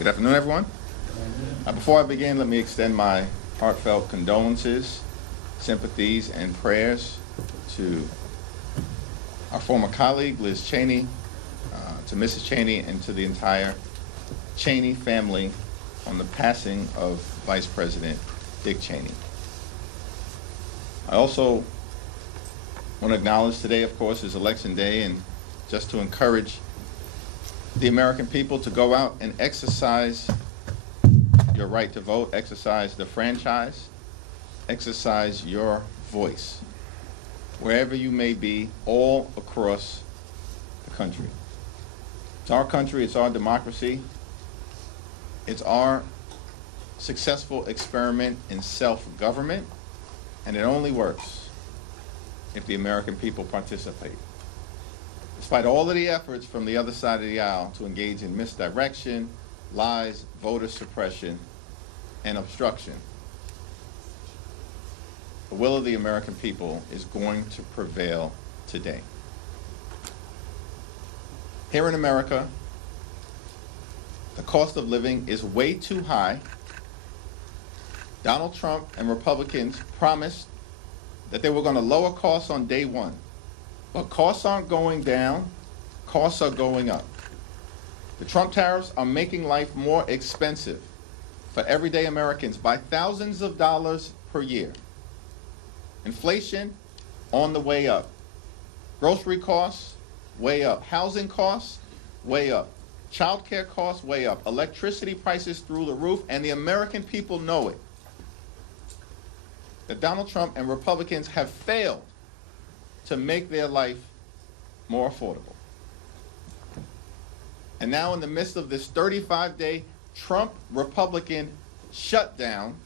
Good afternoon, everyone. Before I begin, let me extend my heartfelt condolences, sympathies, and prayers to our former colleague, Liz Cheney, to Mrs. Cheney, and to the entire Cheney family on the passing of Vice President Dick Cheney. I also want to acknowledge today, of course, is Election Day, and just to encourage the American people to go out and exercise your right to vote, exercise the franchise, exercise your voice, wherever you may be, all across the country. It's our country, it's our democracy, it's our successful experiment in self-government, and it only works if the American people participate. Despite all of the efforts from the other side of the aisle to engage in misdirection, lies, voter suppression, and obstruction, the will of the American people is going to prevail today. Here in America, the cost of living is way too high. Donald Trump and Republicans promised that they were going to lower costs on day one. But costs aren't going down, costs are going up. The Trump tariffs are making life more expensive for everyday Americans by thousands of dollars per year. Inflation on the way up. Grocery costs, way up. Housing costs, way up. Child care costs, way up. Electricity prices through the roof, and the American people know it. That Donald Trump and Republicans have failed to make their life more affordable. And now in the midst of this 35-day Trump-Republican shutdown,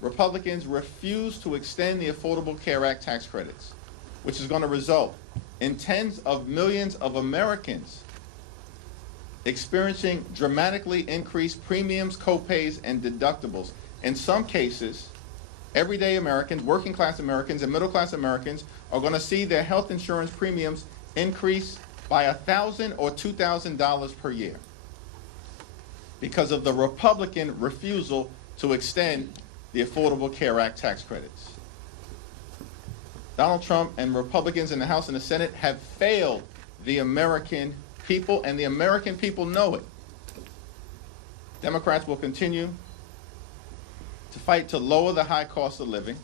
Republicans refuse to extend the Affordable Care Act tax credits, which is going to result in tens of millions of Americans experiencing dramatically increased premiums, co-pays, and deductibles. In some cases, everyday Americans, working class Americans, and middle class Americans are going to see their health insurance premiums increase by $1,000 or $2,000 per year because of the Republican refusal to extend the Affordable Care Act tax credits. Donald Trump and Republicans in the House and the Senate have failed the American people, and the American people know it. Democrats will continue to fight to lower the high cost of living,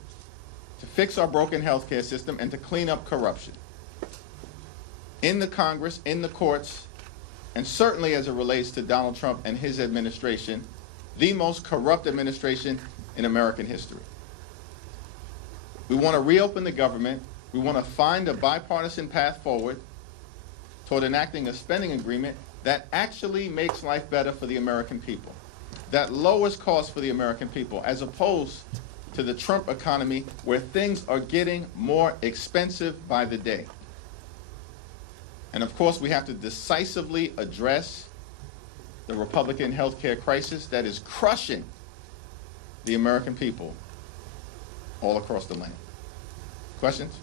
to fix our broken healthcare system, and to clean up corruption. In the Congress, in the courts, and certainly as it relates to Donald Trump and his administration, the most corrupt administration in American history. We want to reopen the government. We want to find a bipartisan path forward toward enacting a spending agreement that actually makes life better for the American people, that lowers costs for the American people, as opposed to the Trump economy where things are getting more expensive by the day. And of course, we have to decisively address the Republican healthcare crisis that is crushing the American people all across the land. Questions?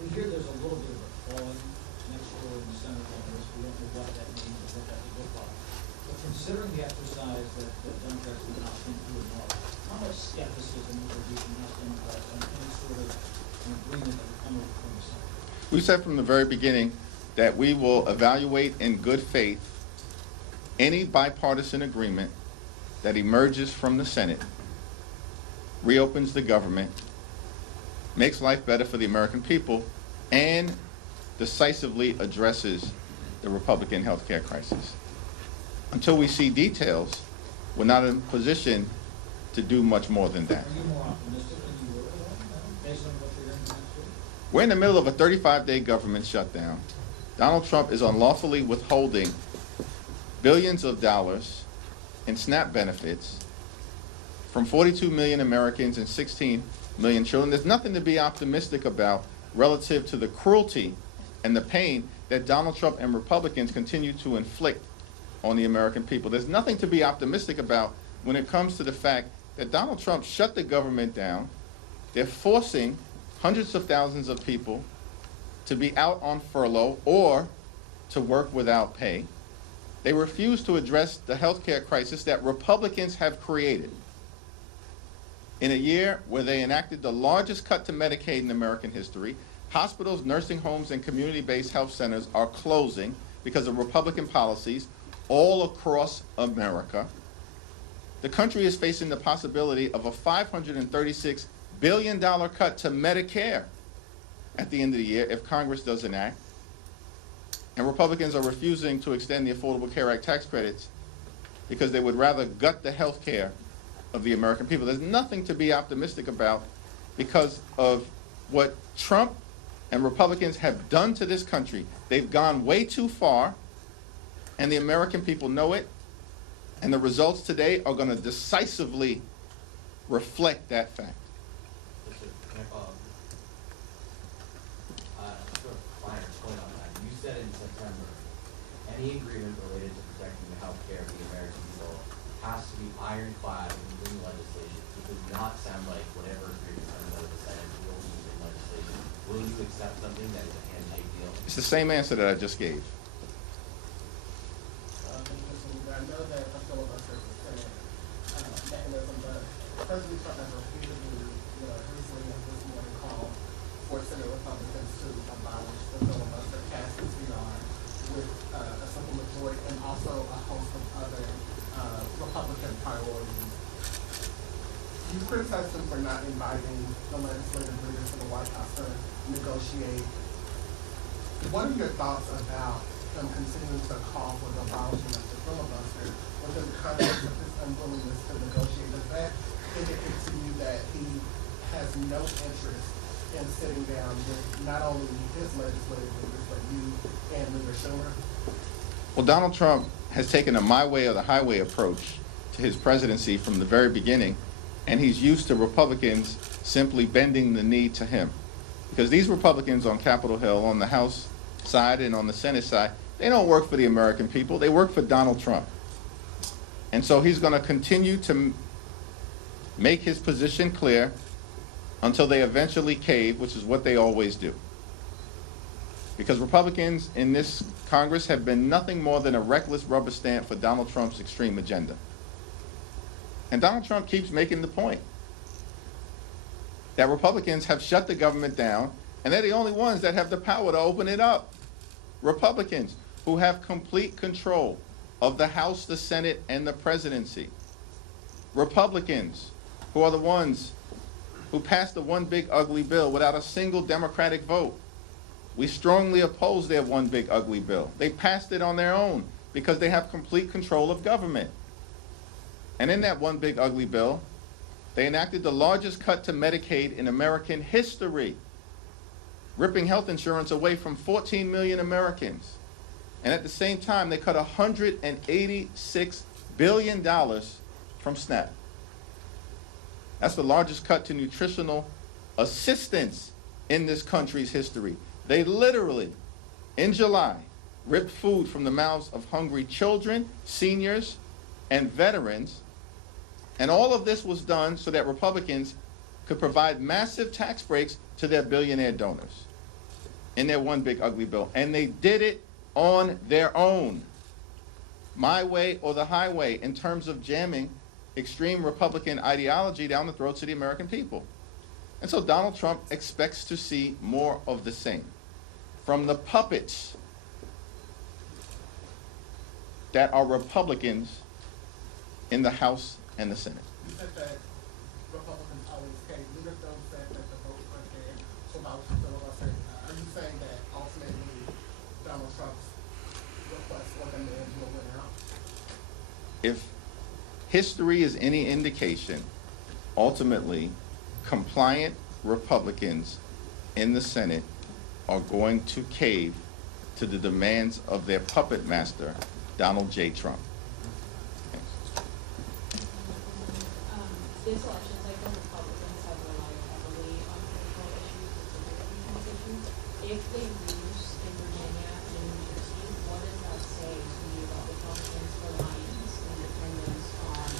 We hear there's a little bit of a falling next year in the Senate on this. We don't know what that means or what that would look like. But considering the exercise that Democrats have not been through enough, how much skepticism is there between House Democrats on any sort of an agreement that would come over from the Senate? We said from the very beginning that we will evaluate in good faith any bipartisan agreement that emerges from the Senate, reopens the government, makes life better for the American people, and decisively addresses the Republican health care crisis. Until we see details, we're not in a position to do much more than that. Are you more optimistic than you were based on what you're hearing next week? We're in the middle of a 35-day government shutdown. Donald Trump is unlawfully withholding billions of dollars in SNAP benefits from 42 million Americans and 16 million children. There's nothing to be optimistic about relative to the cruelty and the pain that Donald Trump and Republicans continue to inflict on the American people. There's nothing to be optimistic about when it comes to the fact that Donald Trump shut the government down. They're forcing hundreds of thousands of people to be out on furlough or to work without pay. They refuse to address the healthcare crisis that Republicans have created. In a year where they enacted the largest cut to Medicaid in American history, hospitals, nursing homes, and community-based health centers are closing because of Republican policies all across America. The country is facing the possibility of a $536 billion cut to Medicare at the end of the year if Congress doesn't act. And Republicans are refusing to extend the Affordable Care Act tax credits because they would rather gut the health care of the American people. There's nothing to be optimistic about because of what Trump and Republicans have done to this country. They've gone way too far, and the American people know it, and the results today are going to decisively reflect that fact. Can I follow up? Sort of finer point on that. You said in September, any agreement related to protecting the health care of the American people has to be ironclad in legislation. It does not sound like whatever agreement comes out of the Senate will be in legislation. Will you accept something that is a handshake deal? It's the same answer that I just gave. I know that a filibuster is a Senate mechanism, but President Trump has repeatedly, recently and this morning called for Senate Republicans to abolish the filibuster, cast the CR with a simple majority, and also a host of other Republican priorities. You criticized him for not inviting the legislative leaders to the White House to negotiate. What are your thoughts about him continuing to call for the abolishing of the filibuster within the context of his unwillingness to negotiate? Does that indicate to you that he has no interest in sitting down with not only his legislative leaders, but you and Leader Schumer? Well, Donald Trump has taken a my way or the highway approach to his presidency from the very beginning, and he's used to Republicans simply bending the knee to him. Because these Republicans on Capitol Hill, on the House side and on the Senate side, they don't work for the American people. They work for Donald Trump. And so he's going to continue to make his position clear until they eventually cave, which is what they always do. Because Republicans in this Congress have been nothing more than a reckless rubber stamp for Donald Trump's extreme agenda. And Donald Trump keeps making the point that Republicans have shut the government down, and they're the only ones that have the power to open it up. Republicans who have complete control of the House, the Senate, and the presidency. Republicans who are the ones who passed the one big ugly bill without a single Democratic vote. We strongly oppose their one big ugly bill. They passed it on their own because they have complete control of government. And in that one big ugly bill, they enacted the largest cut to Medicaid in American history, ripping health insurance away from 14 million Americans. And at the same time, they cut $186 billion from SNAP. That's the largest cut to nutritional assistance in this country's history. They literally, in July, ripped food from the mouths of hungry children, seniors, and veterans. And all of this was done so that Republicans could provide massive tax breaks to their billionaire donors in their one big ugly bill. And they did it on their own, my way or the highway, in terms of jamming extreme Republican ideology down the throats of the American people. And so Donald Trump expects to see more of the same from the puppets that are Republicans in the House and the Senate. You said that Republicans always cave. Leaders don't say that the votes are there to abolish the filibuster. Are you saying that ultimately Donald Trump's request or demands will win out? If history is any indication, ultimately, compliant Republicans in the Senate are going to cave to the demands of their puppet master, Donald J. Trump. This election cycle, Republicans have relied heavily on critical issues with the transitions. If they lose in Virginia and in New Jersey, what does that say to you about Republicans' reliance and dependence on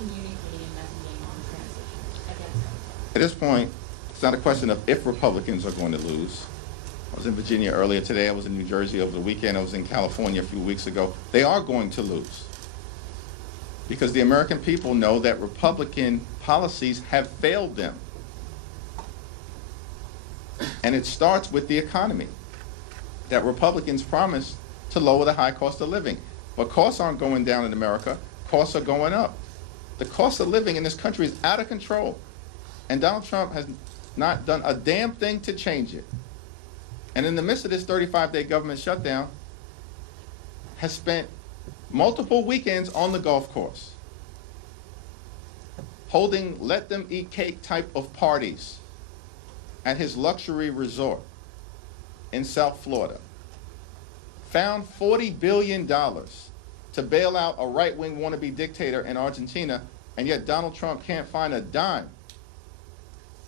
communicating and messaging on transitions against Democrats? At this point, it's not a question of if Republicans are going to lose. I was in Virginia earlier today. I was in New Jersey over the weekend. I was in California a few weeks ago. They are going to lose because the American people know that Republican policies have failed them. And it starts with the economy, that Republicans promised to lower the high cost of living. But costs aren't going down in America. Costs are going up. The cost of living in this country is out of control. And Donald Trump has not done a damn thing to change it. And in the midst of this 35-day government shutdown, has spent multiple weekends on the golf course, holding let-them-eat-cake type of parties at his luxury resort in South Florida. Found $40 billion to bail out a right-wing wannabe dictator in Argentina, and yet Donald Trump can't find a dime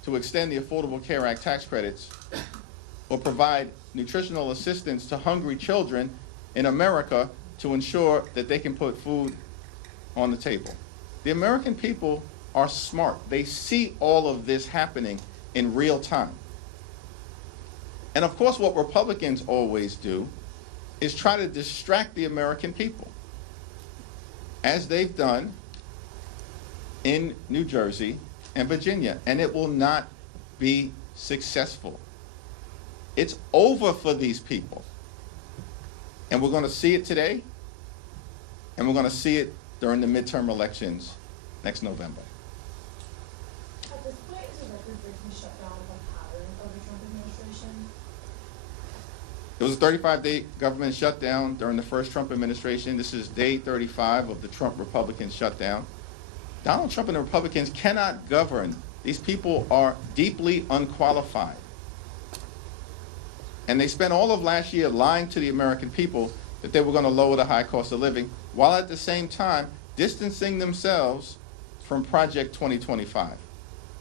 to extend the Affordable Care Act tax credits or provide nutritional assistance to hungry children in America to ensure that they can put food on the table. The American people are smart. They see all of this happening in real time. And of course, what Republicans always do is try to distract the American people, as they've done in New Jersey and Virginia, and it will not be successful. It's over for these people. And we're going to see it today, and we're going to see it during the midterm elections next November. At this point, is a record-breaking shutdown a pattern of the Trump administration? It was a 35-day government shutdown during the first Trump administration. This is day 35 of the Trump Republican shutdown. Donald Trump and the Republicans cannot govern. These people are deeply unqualified. And they spent all of last year lying to the American people that they were going to lower the high cost of living, while at the same time distancing themselves from Project 2025.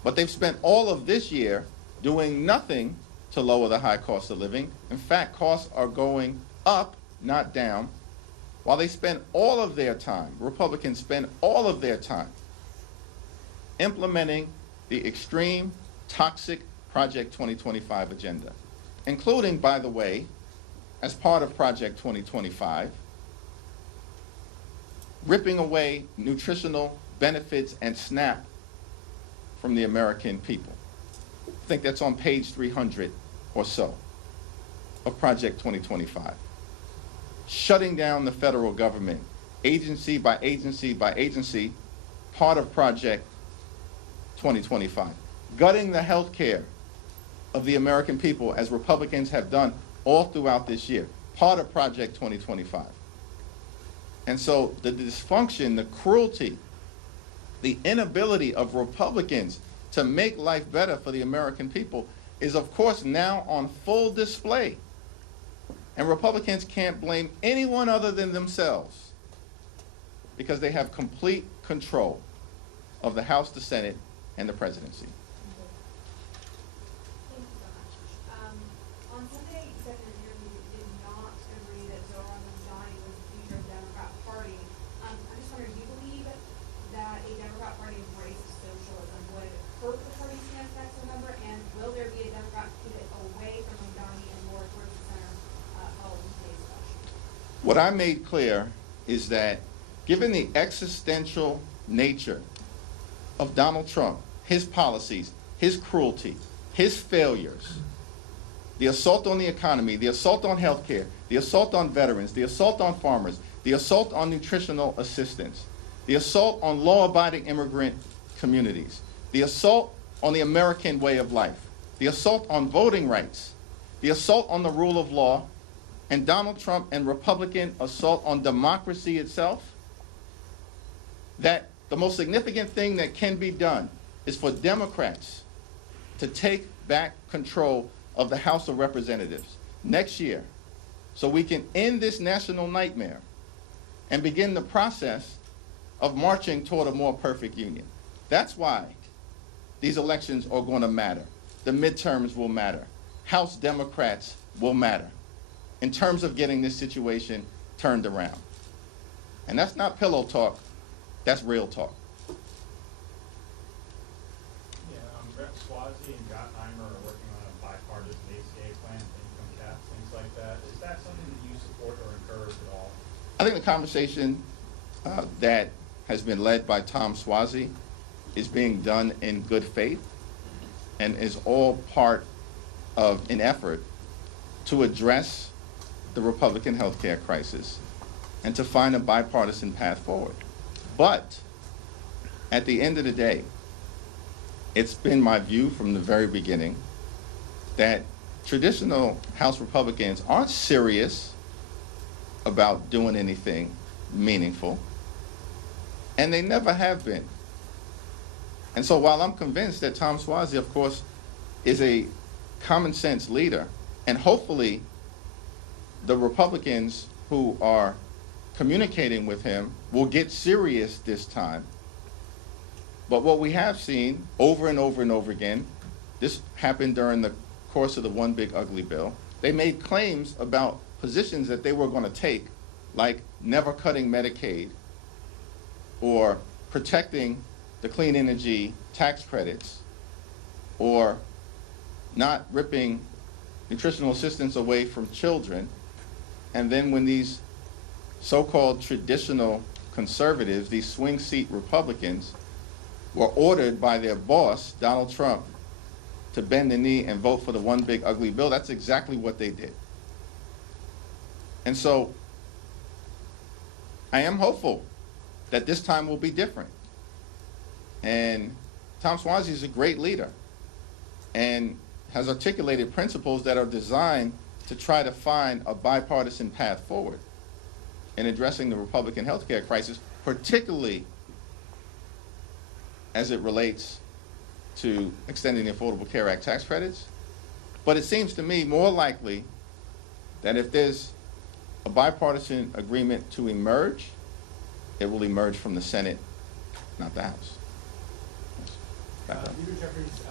But they've spent all of this year doing nothing to lower the high cost of living. In fact, costs are going up, not down, while they spend all of their time, Republicans spend all of their time implementing the extreme, toxic Project 2025 agenda, including, by the way, as part of Project 2025, ripping away nutritional benefits and SNAP from the American people. I think that's on page 300 or so of Project 2025. Shutting down the federal government, agency by agency by agency, part of Project 2025. Gutting the health care of the American people, as Republicans have done all throughout this year, part of Project 2025. And so the dysfunction, the cruelty, the inability of Republicans to make life better for the American people is, of course, now on full display. And Republicans can't blame anyone other than themselves, because they have complete control of the House, the Senate, and the presidency. Thank you so much. On Sunday, you said in an interview that you did not agree that Zoran Mamdani was the future of the Democrat Party. I'm just wondering, do you believe that a Democrat Party embrace of socialism would hurt the party's chance next November? And will there be a Democrat pivot away from Mamdani and more towards the center following today's election? What I made clear is that given the existential nature of Donald Trump, his policies, his cruelty, his failures, the assault on the economy, the assault on health care, the assault on veterans, the assault on farmers, the assault on nutritional assistance, the assault on law-abiding immigrant communities, the assault on the American way of life, the assault on voting rights, the assault on the rule of law, and Donald Trump and Republican assault on democracy itself, that the most significant thing that can be done is for Democrats to take back control of the House of Representatives next year, so we can end this national nightmare and begin the process of marching toward a more perfect union. That's why these elections are going to matter. The midterms will matter. House Democrats will matter in terms of getting this situation turned around. And that's not pillow talk, that's real talk. Yeah, Rep. Swazi and Gottheimer are working on a bipartisan ACA plan for income like that. Is that something that you support or encourage at all? I think the conversation that has been led by Tom Swazi is being done in good faith and is all part of an effort to address the Republican healthcare crisis and to find a bipartisan path forward. But at the end of the day, it's been my view from the very beginning that traditional House Republicans aren't serious about doing anything meaningful, and they never have been. And so while I'm convinced that Tom Swazi, of course, is a common sense leader, and hopefully the Republicans who are communicating with him will get serious this time. But what we have seen over and over and over again, this happened during the course of the One Big Ugly Bill, they made claims about positions that they were going to take, like never cutting Medicaid or protecting the clean energy tax credits or not ripping nutritional assistance away from children. And then when these so-called traditional conservatives, these swing seat Republicans, were ordered by their boss, Donald Trump, to bend the knee and vote for the One Big Ugly Bill, that's exactly what they did. And so I am hopeful that this time will be different. And Tom Swazi is a great leader and has articulated principles that are designed to try to find a bipartisan path forward in addressing the Republican healthcare crisis, particularly as it relates to extending the Affordable Care Act tax credits. But it seems to me more likely that if there's a bipartisan agreement to emerge, it will emerge from the Senate, not the House. Back up. Leader Jeffries,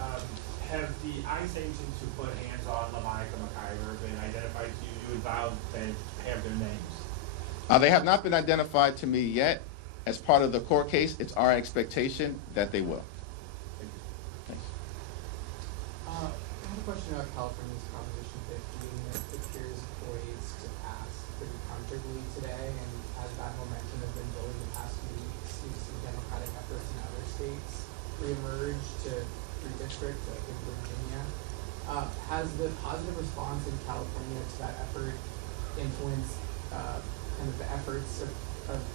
have the ICE agents who put hands on LaMonica McIver been identified to you? You avowed they have their names. They have not been identified to me yet. As part of the court case, it's our expectation that they will. Thanks. I have a question about California's Proposition 15 that appears poised to pass pretty comfortably today, and as that momentum has been building the past few weeks, we've seen Democratic efforts in other states reemerge to redistrict, like in Virginia. Has the positive response in California to that effort influenced kind of the efforts of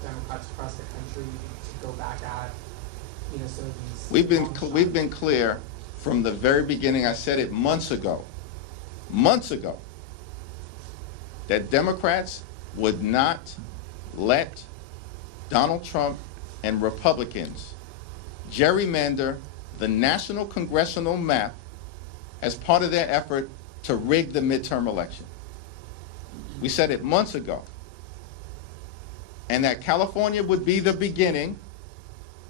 Democrats across the country to go back at, some of these? We've been clear from the very beginning. I said it months ago, that Democrats would not let Donald Trump and Republicans gerrymander the national congressional map as part of their effort to rig the midterm election. We said it months ago. And that California would be the beginning,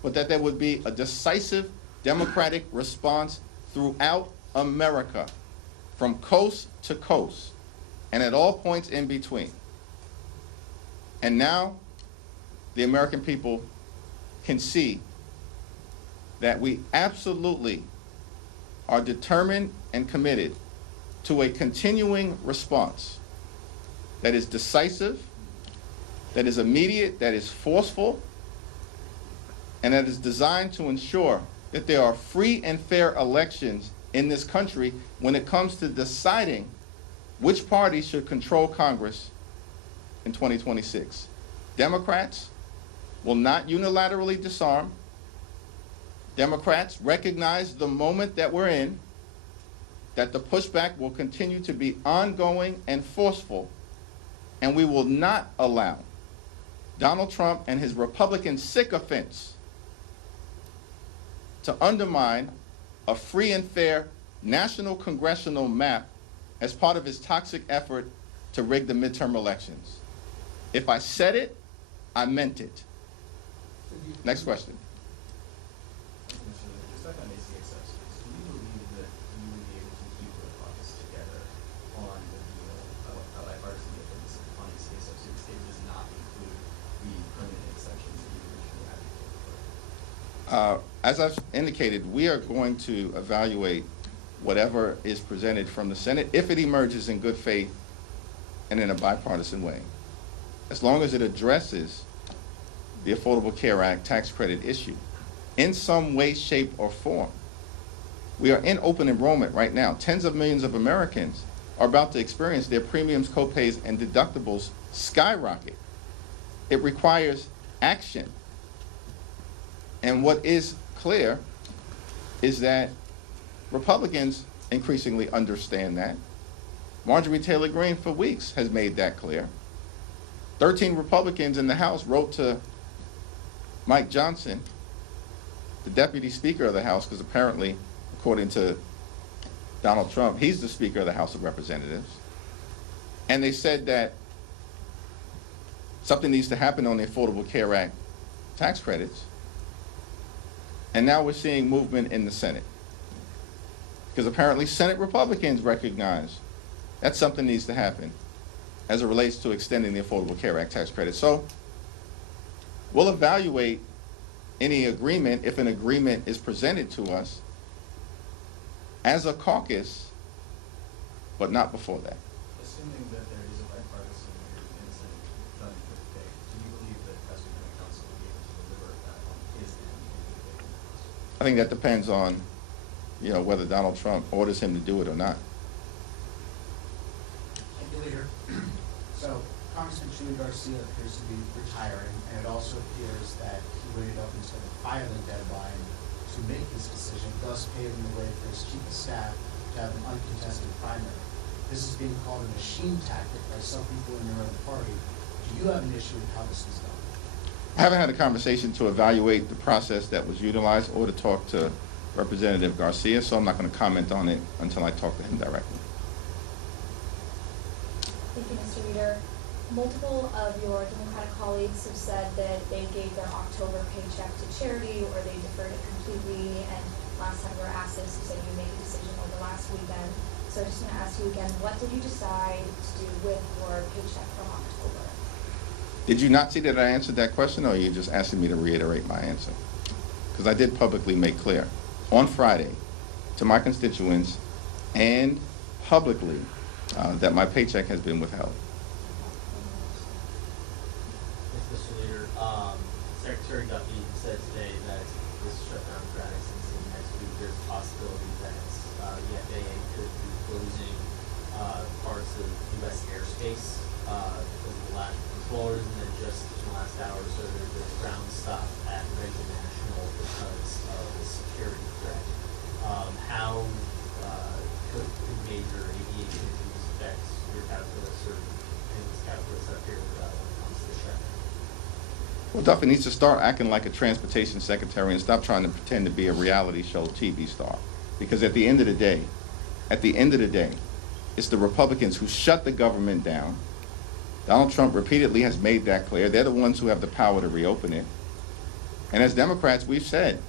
but that there would be a decisive Democratic response throughout America, from coast to coast, and at all points in between. And now, the American people can see that we absolutely are determined and committed to a continuing response that is decisive, that is immediate, that is forceful, and that is designed to ensure that there are free and fair elections in this country when it comes to deciding which party should control Congress in 2026. Democrats will not unilaterally disarm. Democrats recognize the moment that we're in, that the pushback will continue to be ongoing and forceful, and we will not allow Donald Trump and his Republican sycophants to undermine a free and fair national congressional map as part of his toxic effort to rig the midterm elections. If I said it, I meant it. Next question. Just like on ACA subsidies, do you believe that you would be able to keep the caucus together on the deal, a bipartisan deal for this on ACA subsidies? It does not include the permanent exceptions that you originally advocated for. As I've indicated, we are going to evaluate whatever is presented from the Senate. If it emerges in good faith, and in a bipartisan way, as long as it addresses the Affordable Care Act tax credit issue in some way, shape, or form. We are in open enrollment right now. Tens of millions of Americans are about to experience their premiums, copays, and deductibles skyrocket. It requires action. And what is clear is that Republicans increasingly understand that. Marjorie Taylor Greene for weeks has made that clear. 13 Republicans in the House wrote to Mike Johnson, the Deputy Speaker of the House, because apparently, according to Donald Trump, he's the Speaker of the House of Representatives. And they said that something needs to happen on the Affordable Care Act tax credits. And now we're seeing movement in the Senate, because apparently Senate Republicans recognize that something needs to happen as it relates to extending the Affordable Care Act tax credit. So we'll evaluate any agreement, if an agreement is presented to us, as a caucus, but not before that. Assuming that there is a bipartisan agreement in the Senate done in good faith, do you believe that President Council will be able to deliver that on his end in good faith? I think that depends on, whether Donald Trump orders him to do it or not. Thank you, Leader. So Congressman Chuy Garcia appears to be retiring, and it also appears that he waited up until the filing deadline to make this decision, thus paving the way for his chief of staff to have an uncontested primary. This is being called a machine tactic by some people in your own party. Do you have an issue with how this was done? I haven't had a conversation to evaluate the process that was utilized or to talk to Representative Garcia, so I'm not going to comment on it until I talk to him directly. Thank you, Mr. Leader. Multiple of your Democratic colleagues have said that they gave their October paycheck to charity or they deferred it completely, and last time we were asked this, you said you made a decision over last weekend. So I'm just going to ask you again, what did you decide to do with your paycheck from October? Did you not see that I answered that question, or are you just asking me to reiterate my answer? Because I did publicly make clear on Friday to my constituents and publicly that my paycheck has been withheld. Mr. Leader, Secretary Duffy said today that this shutdown drags into next week. There's a possibility that the FAA could be closing parts of U.S. airspace because of the lack of controllers, and then just in the last hour or so there's ground stop at Reagan National because of the security threat. How could major aviation issues affect your calculus or anyone's calculus up here when it comes to the shutdown? Well, Duffy needs to start acting like a transportation secretary and stop trying to pretend to be a reality show TV star. Because at the end of the day, it's the Republicans who shut the government down. Donald Trump repeatedly has made that clear. They're the ones who have the power to reopen it. And as Democrats, we've said,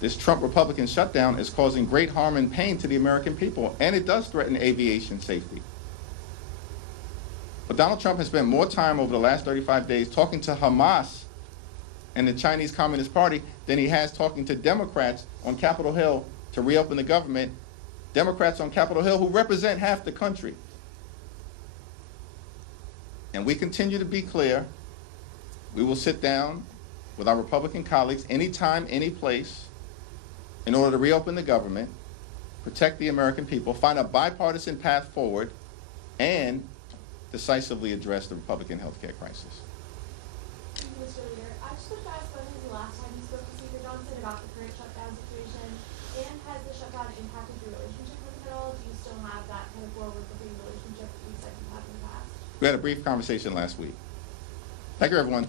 this Trump-Republican shutdown is causing great harm and pain to the American people, and it does threaten aviation safety. But Donald Trump has spent more time over the last 35 days talking to Hamas and the Chinese Communist Party than he has talking to Democrats on Capitol Hill to reopen the government, Democrats on Capitol Hill who represent half the country. And we continue to be clear. We will sit down with our Republican colleagues anytime, any place, in order to reopen the government, protect the American people, find a bipartisan path forward, and decisively address the Republican health care crisis. Mr. Leader, I just wanted to ask when was the last time you spoke to Speaker Johnson about the current shutdown situation, and has the shutdown impacted your relationship with him at all? Do you still have that kind of forward-looking relationship that you said you had in the past? We had a brief conversation last week. Thank you, everyone.